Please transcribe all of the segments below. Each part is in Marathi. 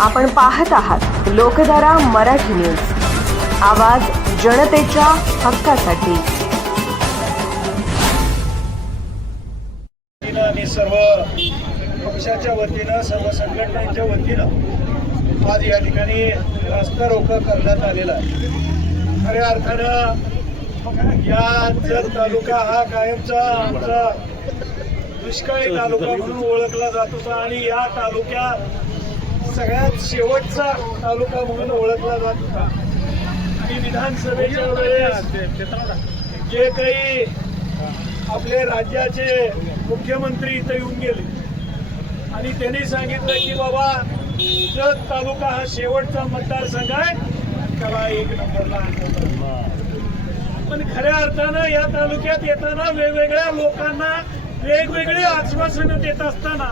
आपण पाहत आहात लोकधारा मराठी न्यूज, आवाज जनतेच्या हक्कासाठी। आणि सर्व पक्षाच्या वतीनं, सर्व संघटनांच्या वतीनं आज या ठिकाणी रस्ता रोको करण्यात आलेला आहे। खऱ्या अर्थानं या जत तालुका हा कायमचा आमचा दुष्काळी तालुका म्हणून ओळखला जात होता आणि या तालुक्यात सगळ्यात शेवटचा तालुका म्हणून ओळखला जात होता। आणि विधानसभेच्या वेळेस जे काही आपले राज्याचे मुख्यमंत्री इथे येऊन गेले आणि त्यांनी सांगितलं की बाबा जत तालुका हा शेवटचा मतदारसंघ आहे, त्याला 1 नंबरला आणलं। पण खऱ्या अर्थानं या तालुक्यात येताना वेगवेगळ्या लोकांना वेगवेगळे आश्वासनं देत असताना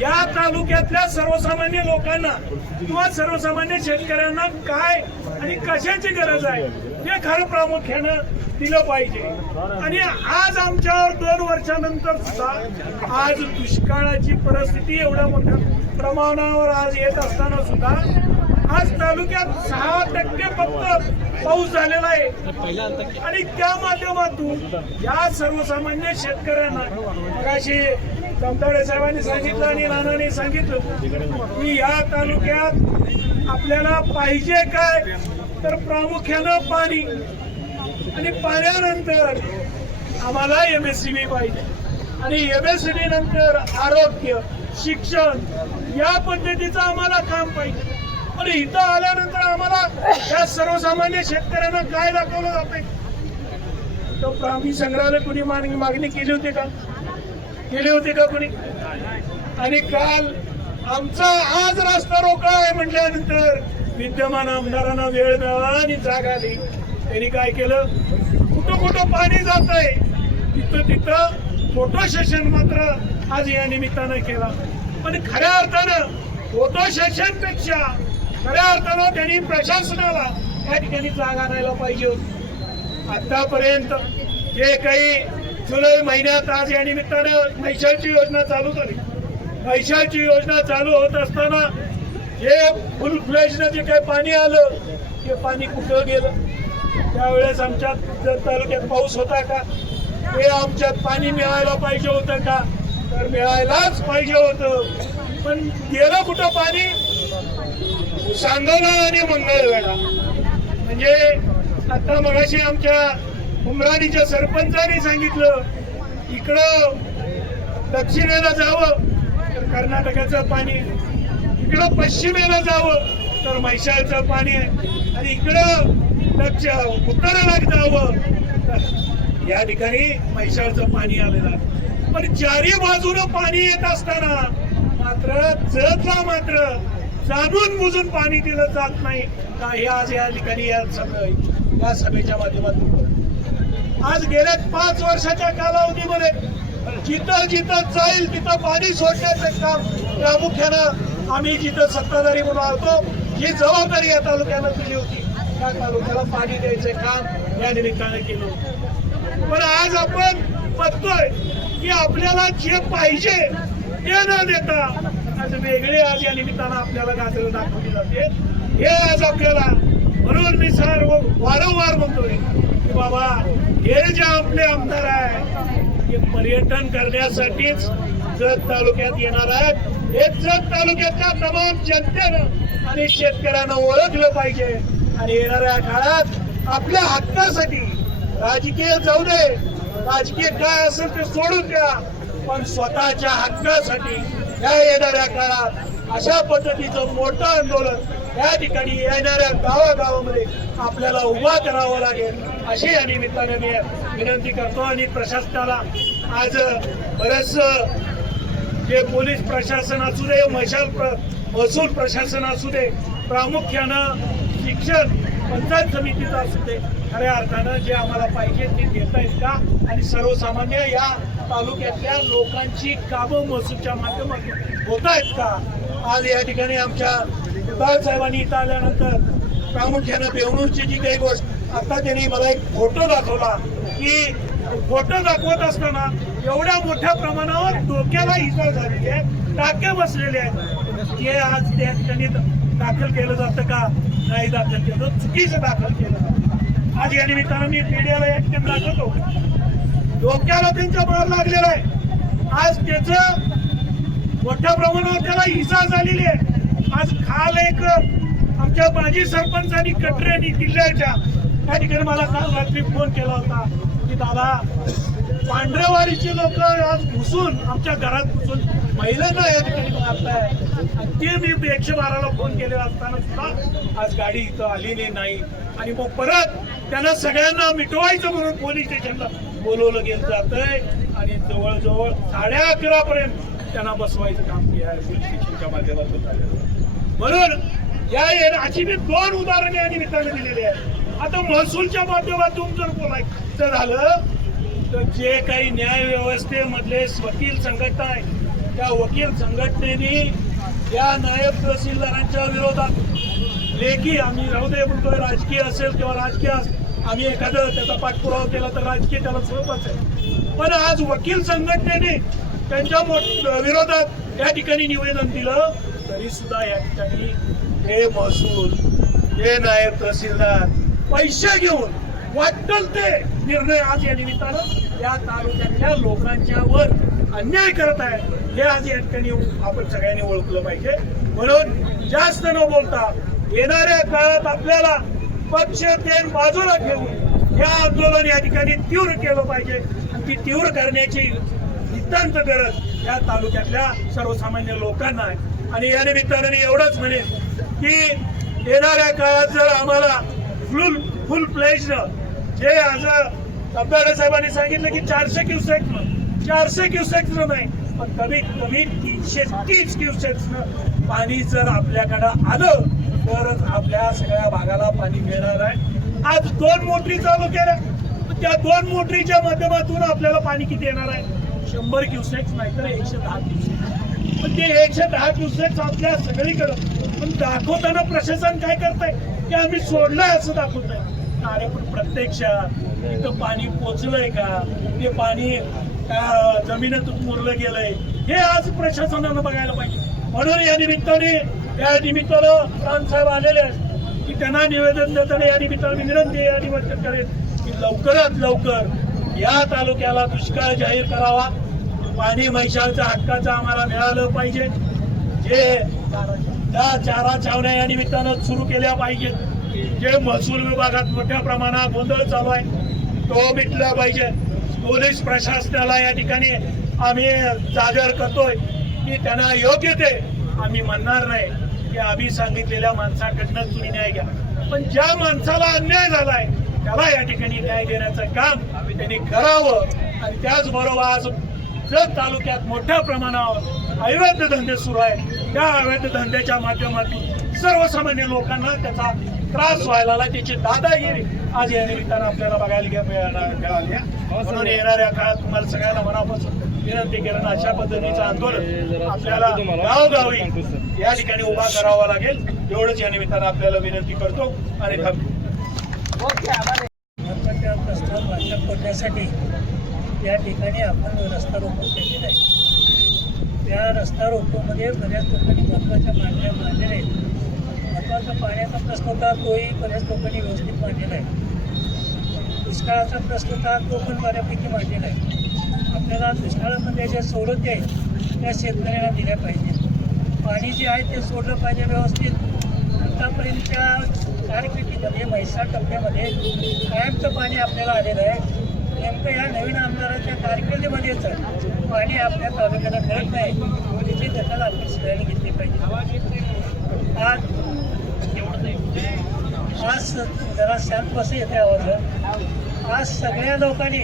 या तालुक्यातल्या सर्वसामान्य लोकांना किंवा सर्वसामान्य शेतकऱ्यांना काय आणि कशाची गरज आहे हे खरं प्रामुख्यानं दिलं पाहिजे। आणि आज आमच्यावर 2 वर्षानंतर सुद्धा आज दुष्काळाची परिस्थिती एवढ्या मोठ्या प्रमाणावर आज येत असताना सुद्धा आज तालुक्यात 6% फक्त पाऊस झालेला आहे। आणि त्या माध्यमातून या सर्वसामान्य शेतकऱ्यांना अशी जमदाडे साहेबांनी सांगितलं आणि नानांनी सांगितलं की या तालुक्यात आपल्याला पाहिजे काय तर प्रामुख्यानं पाणी, आणि पाण्यानंतर आम्हाला MSCB पाहिजे, आणि MSCB नंतर आरोग्य, शिक्षण या पद्धतीचं आम्हाला काम पाहिजे। पण इथं आल्यानंतर आम्हाला या सर्वसामान्य शेतकऱ्यांना काय दाखवलं जाते? तो प्राणी संग्रहालय कुणी मागणी केली होती का? केली होती का कुणी? आणि काल आमचा आज रस्ता रोका आहे म्हटल्यानंतर विद्यमान आमदारांना वेळ मिळाला आणि जाग आली, त्यांनी काय केलं? कुठं पाणी जात आहे तिथं फोटो सेशन मात्र आज या निमित्तानं केला। पण खऱ्या अर्थानं फोटो सेशन पेक्षा खऱ्या अर्थानं त्यांनी प्रशासनाला या ठिकाणी जागा आणायला पाहिजे होती। आतापर्यंत जे काही जुलै महिन्यात आज या निमित्तानं मैशाळची योजना चालू झाली, मैशाळची योजना चालू होत असताना हे फुल फ्लेजनं जे काही पाणी आलं ते पाणी कुठं गेलं? त्यावेळेस आमच्या जत तालुक्यात पाऊस होता का? ते आमच्यात पाणी मिळायला पाहिजे होतं का? तर मिळायलाच पाहिजे होतं, पण गेलं कुठं पाणी? सांगोला आणि मंगळवेढा। म्हणजे आता मगाशी आमच्या उमराणीच्या सरपंचांनी सांगितलं इकडं दक्षिणेला जावं तर कर्नाटकाचं पाणी, इकडं पश्चिमेला जावं तर म्हैसाळचं पाणी आहे, आणि इकडं उत्तरेला जावं तर या ठिकाणी म्हैसाळचं पाणी आलेलं आहे। पण चारी बाजूनं पाणी येत असताना मात्र जतला मात्र जाणून बुजून पाणी दिलं जात नाही का? हे आज या ठिकाणी या सभेच्या माध्यमातून आज गेल्या 5 वर्षाच्या कालावधीमध्ये जिथं जिथं जाईल तिथं पाणी सोडण्याचं काम प्रामुख्यानं आम्ही जिथं सत्ताधारी म्हणून आलो ही जबाबदारी या तालुक्यानं दिली होती, त्या तालुक्याला पाणी द्यायचं काम या निमित्तानं केलं होतं। पण आज आपण बघतोय की आपल्याला जे पाहिजे ते न देता आज वेगळे आज या निमित्तानं आपल्याला गाजर दाखवली जाते। हे आज आपल्याला, म्हणून मी वारंवार म्हणतोय की बाबा हे जे आपले आमदार आहे हे पर्यटन करण्यासाठीच जत तालुक्यात येणार आहेत। हे जत तालुक्यातल्या तमाम जनतेनं आणि शेतकऱ्यांना ओळखलं पाहिजे, आणि येणाऱ्या काळात आपल्या हक्कासाठी राजकीय जाऊ दे, राजकीय काय असेल ते सोडून द्या, पण स्वतःच्या हक्कासाठी या येणाऱ्या काळात अशा पद्धतीचं मोठं आंदोलन या ठिकाणी येणाऱ्या गावागावामध्ये आपल्याला उभा करावं लागेल, अशी या निमित्ताने मी विनंती करतो। आणि प्रशासनाला आज बरेच जे पोलीस प्रशासन असू दे, महसूल प्रशासन असू दे, प्रामुख्यानं शिक्षण पंचायत समितीचं असू दे, खऱ्या अर्थानं जे आम्हाला पाहिजे ते देत आहेत का? आणि सर्वसामान्य या तालुक्यातल्या लोकांची कामं महसूलच्या माध्यमातून होत आहेत का? आज या ठिकाणी आमच्या साहेबांनी इथं आल्यानंतर प्रामुख्यानं बेवणूरची जी काही गोष्ट, आता त्यांनी मला एक फोटो दाखवला की फोटो दाखवत असताना एवढ्या मोठ्या प्रमाणावर डोक्याला इजा झालेली आहे, टाके बसलेले आहेत। हे आज त्या ठिकाणी दाखल केलं जातं का नाही दाखल केलं, चुकीचं दाखल केलं जातं. आज या निमित्तानं मी मीडियाला एक टेम दाखवतो, डोक्याला त्यांच्या मार लागलेला आहे. आज त्याचं मोठ्या प्रमाणावर त्याला इजा झालेली आहे. आज काल एक आमच्या माजी सरपंचांनी कटरे किल्ल्याच्या त्या ठिकाणी मला काल रात्री फोन केला होता की दादा पांढरेवाडीची लोक आज घुसून आमच्या घरात घुसून महिलांना या ठिकाणी मारताय. ते मी 112ला फोन केले असताना सुद्धा आज गाडी इथं आलेली नाही. आणि मग परत त्यांना सगळ्यांना मिटवायचं म्हणून पोलीस स्टेशनला बोलवलं गेलं जातंय आणि जवळजवळ 11:30 पर्यंत त्यांना बसवायचं काम केलं आहे पोलीस स्टेशनच्या माध्यमातून झालेलं. म्हणून अशी मी 2 उदाहरणे या निमित्ताने दिलेली आहेत. आता महसूलच्या माध्यमातून जर बोलायचं झालं तर जे काही न्याय व्यवस्थेमधले वकील संघटना आहे त्या वकील संघटनेने या नायब तहसीलदारांच्या विरोधात लेखी आम्ही राहू दे म्हणतोय, राजकीय असेल किंवा राजकीय आम्ही एखादं त्याचा पाठपुरावा केला तर राजकीय त्याला स्वरूप असेल, पण आज वकील संघटनेने त्यांच्या विरोधात या ठिकाणी निवेदन दिलं तरी सुद्धा या ठिकाणी हे महसूल हे नायब तहसीलदार पैसे घेऊन वाटल ते निर्णय आज या निमित्तानं या तालुक्यातल्या लोकांच्या वर अन्याय करत आहे. हे आज या ठिकाणी आपण सगळ्यांनी ओळखलं पाहिजे. म्हणून जास्त न बोलता येणाऱ्या काळात आपल्याला पक्ष तेन बाजूला ठेवून हे आंदोलन या ठिकाणी तीव्र केलं पाहिजे. आणि ती तीव्र करण्याची नितांत गरज या तालुक्यातल्या सर्वसामान्य लोकांना आहे. आणि या निमित्तानं मी एवढंच म्हणेन की येणाऱ्या काळात जर आम्हाला फुल प्लेजनं जे आज तबदाडे साहेबांनी सांगितलं की 400 क्युसेक्सनं नाही पण कमीत कमी 330 क्युसेक्सनं पाणी जर आपल्याकडं आलं तरच आपल्या सगळ्या भागाला पाणी मिळणार आहे. आज 2 मोटरी चालू केल्या, त्या 2 मोटरीच्या माध्यमातून आपल्याला पाणी किती येणार आहे? 100 क्युसेक्स नाही तर 110 क्युसेक्स. पण ते 110 क्युसेक्स आपल्या सगळीकडं पण दाखवताना प्रशासन काय करतंय की आम्ही सोडलंय असं दाखवतंय. अरे पण प्रत्यक्षात इथं पाणी पोचलंय का, ते पाणी जमिनीतून मुरलं गेलंय हे आज प्रशासनानं बघायला पाहिजे. म्हणून या निमित्तानं साहेब आलेले आहेत की त्यांना निवेदन देताना या निमित्तानं विनंती या निवेदन करेल की लवकरात लवकर या तालुक्याला दुष्काळ जाहीर करावा. पाणी म्हैसाळच्या हक्काचं आम्हाला मिळालं पाहिजे. जे त्या चारा छावण्या या निमित्तानं सुरू केल्या पाहिजेत. जे महसूल विभागात मोठ्या प्रमाणात गोंधळ चालू आहे तो मिटला पाहिजे. पोलीस प्रशासनाला या ठिकाणी आम्ही जागर करतोय की त्यांना योग्य ते आम्ही म्हणणार नाही की आम्ही सांगितलेल्या माणसाकडनं तुम्ही न्याय घ्या, पण ज्या माणसाला अन्याय झालाय त्याला या ठिकाणी न्याय देण्याचं काम त्यांनी करावं. आणि त्याचबरोबर आज जत तालुक्यात मोठ्या प्रमाणावर अवैध धंदे सुरू आहेत, त्या अवैध धंद्याच्या माध्यमातून सर्वसामान्य लोकांना त्याचा त्रास व्हायला त्याची दादागिरी आज या निमित्तानं आपल्याला बघायला मिळाली. म्हणून येणाऱ्या काळात तुम्हाला सगळ्यांना मनापासून विनंती केलं अशा पद्धतीचं आंदोलन आपल्याला गावोगावी या ठिकाणी उभा करावा लागेल. एवढंच या निमित्तानं आपल्याला विनंती करतो आणि थांबतो. प्रस्ताव वाटप करण्यासाठी या ठिकाणी आपण रस्ता रोको केलेला आहे. त्या रस्ता रोकोमध्ये बऱ्याच लोकांनी महत्त्वाच्या मागण्या मांडलेल्या आहेत. महत्त्वाचा पाण्याचा प्रश्न होता तोही बऱ्याच लोकांनी व्यवस्थित मांडलेला आहे. दुष्काळाचा प्रश्न होता तो पण बऱ्यापैकी मांडलेला आहे. आपल्याला दुष्काळामध्ये ज्या सवलती आहेत त्या शेतकऱ्यांना दिल्या पाहिजे. पाणी जे आहे ते सोडलं पाहिजे व्यवस्थित. आतापर्यंतच्या कारकिर्दीमध्ये म्हैसाळ टप्प्यामध्ये कायमचं पाणी आपल्याला आलेलं आहे. नेमकं या नवीन आमदाराच्या कारकिर्दीमध्येच पाणी आपल्या तालुक्याला मिळत नाही, त्याची दखल आपण सगळ्यांनी घेतली पाहिजे. आज जरा शांत बस येते आवाज. आज सगळ्या लोकांनी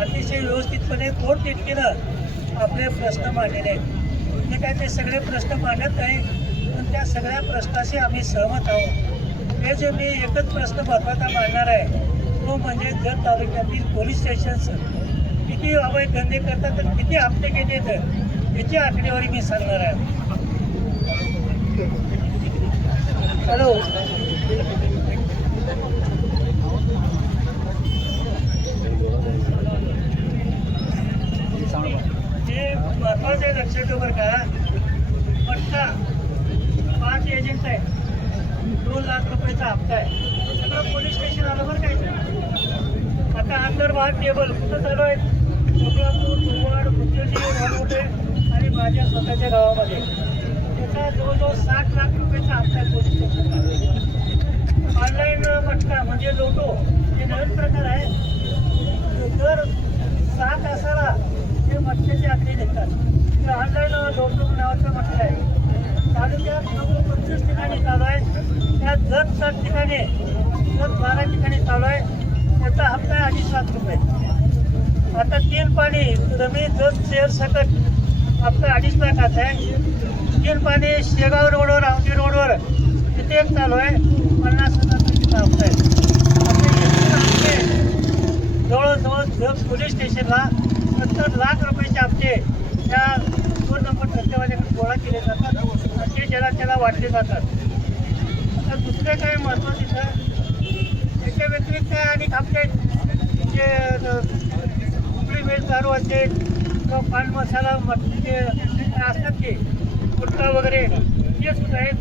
अतिशय व्यवस्थितपणे पोटतिडकीनं आपले प्रश्न मांडलेले आहेत. ते काय ते सगळे प्रश्न मांडत नाही, पण त्या सगळ्या प्रश्नाशी आम्ही सहमत आहोत. हे जे मी एकच प्रश्न महत्त्वाचा मांडणार आहे तो म्हणजे जत तालुक्यातील पोलीस स्टेशन्स किती अवैध धंदे करतात तर किती हप्ते घेत येतं याची आकडेवारी मी सांगणार आहे. हॅलो, हे महत्वाचं आहे लक्षात ठेवा बरं का. पट्टा हप्ता आहे, 2 लाख रुपयाचा हप्ता आहे. सगळं पोलीस स्टेशन आलं बरं काय. आता अंतर्भाग टेबल कुठं चालू आहे, कोल्हापूर, कुरवाड, मुंबई, रामोटे आणि माझ्या स्वतःच्या गावामध्ये त्याचा जवळजवळ 60 लाख रुपयाचा हप्ता आहे पोलीस स्टेशनला. ऑनलाईन मटका म्हणजे लोटो हे नवीन प्रकार आहे. दर 6 तासाला ते मटक्याचे आकडे देतात. ते ऑनलाईन लोटो नावाचा मटका आहे. तालुक्यात 25 ठिकाणी चालू आहे. त्यात जत 7 ठिकाणी, जत 12 ठिकाणी चालू आहे. त्याचा हप्ता आहे 2.5 लाख रुपये. आता 3 पाणी रमी जत शेअर सकट हप्ता 2.5 लाखाचा आहे. 3 पाणी शेगाव रोडवर, औंधी रोडवर तिथे एक चालू आहे, 50,000 रुपयाचा हप्ता आहे. आता जवळजवळ जत पोलीस स्टेशनला 70 लाख रुपयाचे हप्ते त्या 2 नंबर धंदेवाल्याकडे गोळा केले जातात आणि ते त्याला वाटले जातात. आता दुसरे काय महत्त्वाचं इथं त्याच्या व्यतिरिक्त अनेक हप्ते जे उकळी मिळ दारू असेल किंवा पान मसाला जे असतात ते गुटखा वगैरे ते सुद्धा आहेत.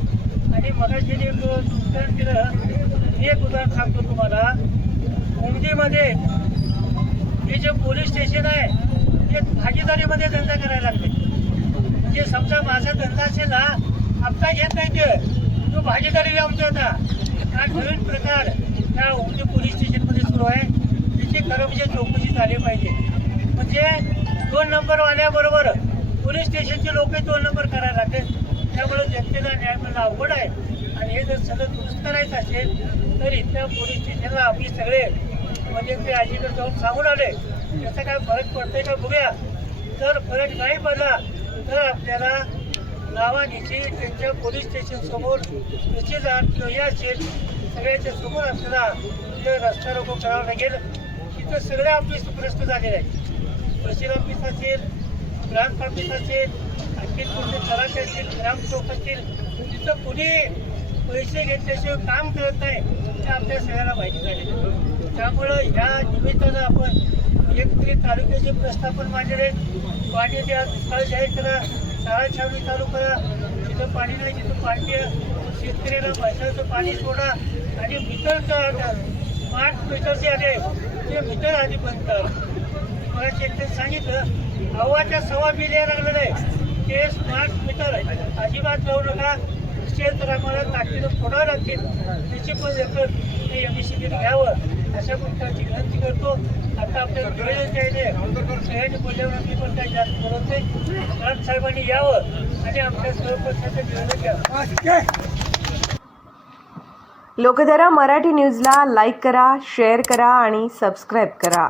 आणि मगाशी एक उदाहरण दिलं, एक उदाहरण सांगतो तुम्हाला. उमदीमध्ये हे जे पोलीस स्टेशन आहे ते भागीदारीमध्ये धंदा करायला लागले. म्हणजे समजा माझा धंदा असेल ना, हप्ता घेत नाही ते, तो भागीदारी लावतो होता. हा नवीन प्रकार त्या उमदी पोलीस स्टेशनमध्ये सुरू आहे. त्याची खरं म्हणजे चौकशी झाली पाहिजे. म्हणजे 2 नंबरवाल्याबरोबर पोलीस स्टेशनचे लोक 2 नंबर करायला लागले. त्यामुळे जनतेला न्याय मिळणं अवघड आहे. आणि हे जर सगळं दुरुस्त करायचं असेल तर इथल्या पोलीस स्टेशनला आम्ही सगळे म्हणजे ते आजीकडे जाऊन सांगून आले. त्याचा काय फरक पडतोय का बघूया. जर फरक नाही पडला तर आपल्याला नावानिशी त्यांच्या पोलीस स्टेशनसमोर तहसीलदार किंवा हे असेल सगळ्याच्या समोर आपल्याला तिथे रस्ता रोको करावा लागेल. तिथं सगळे ऑफिस प्रस्त झालेले आहेत. तहसील ऑफिस असेल, ग्राम ऑफिस असेल, आणखी तुमचे तलाठी असेल, ग्रामचौक असतील, तिथं कुणी पैसे घेतल्याशिवाय काम करत नाही ते आपल्या सगळ्याला माहिती झाले. त्यामुळं ह्या निमित्तानं आपण एकतरी तालुक्याचे प्रस्थापन मांडलेले आहेत. पाणी द्या, दुष्काळ जाहीर करा, शाळा छावणी चालू करा, जिथं पाणी नाही तिथं पाणी द्या, शेतकऱ्याला पैशाचं पाणी सोडा आणि मीटरचं स्मार्ट मीटर जे आले ते मीटर आधी बंद करा. मला शेतकरी सांगितलं अव्वाच्या सव्वा बिल यायला लागलेलं आहे. ते स्मार्ट मीटर अजिबात लावू नका. असेल तर आम्हाला ताकदीनं फोडावं लागतील. त्याची पण दखल ते MSCBने घ्यावं अशा प्रकारची विनंती करतो. आता आपल्याला निवेदन द्यायचे सगळ्यांनी बोलल्यावर आम्ही पण काही जास्त बोलत नाही. राम साहेबांनी यावं आणि आमच्या सर्व पक्षाचं निवेदन घ्यावं. लोकधारा मराठी न्यूजला लाईक करा, शेअर करा आणि सबस्क्राईब करा.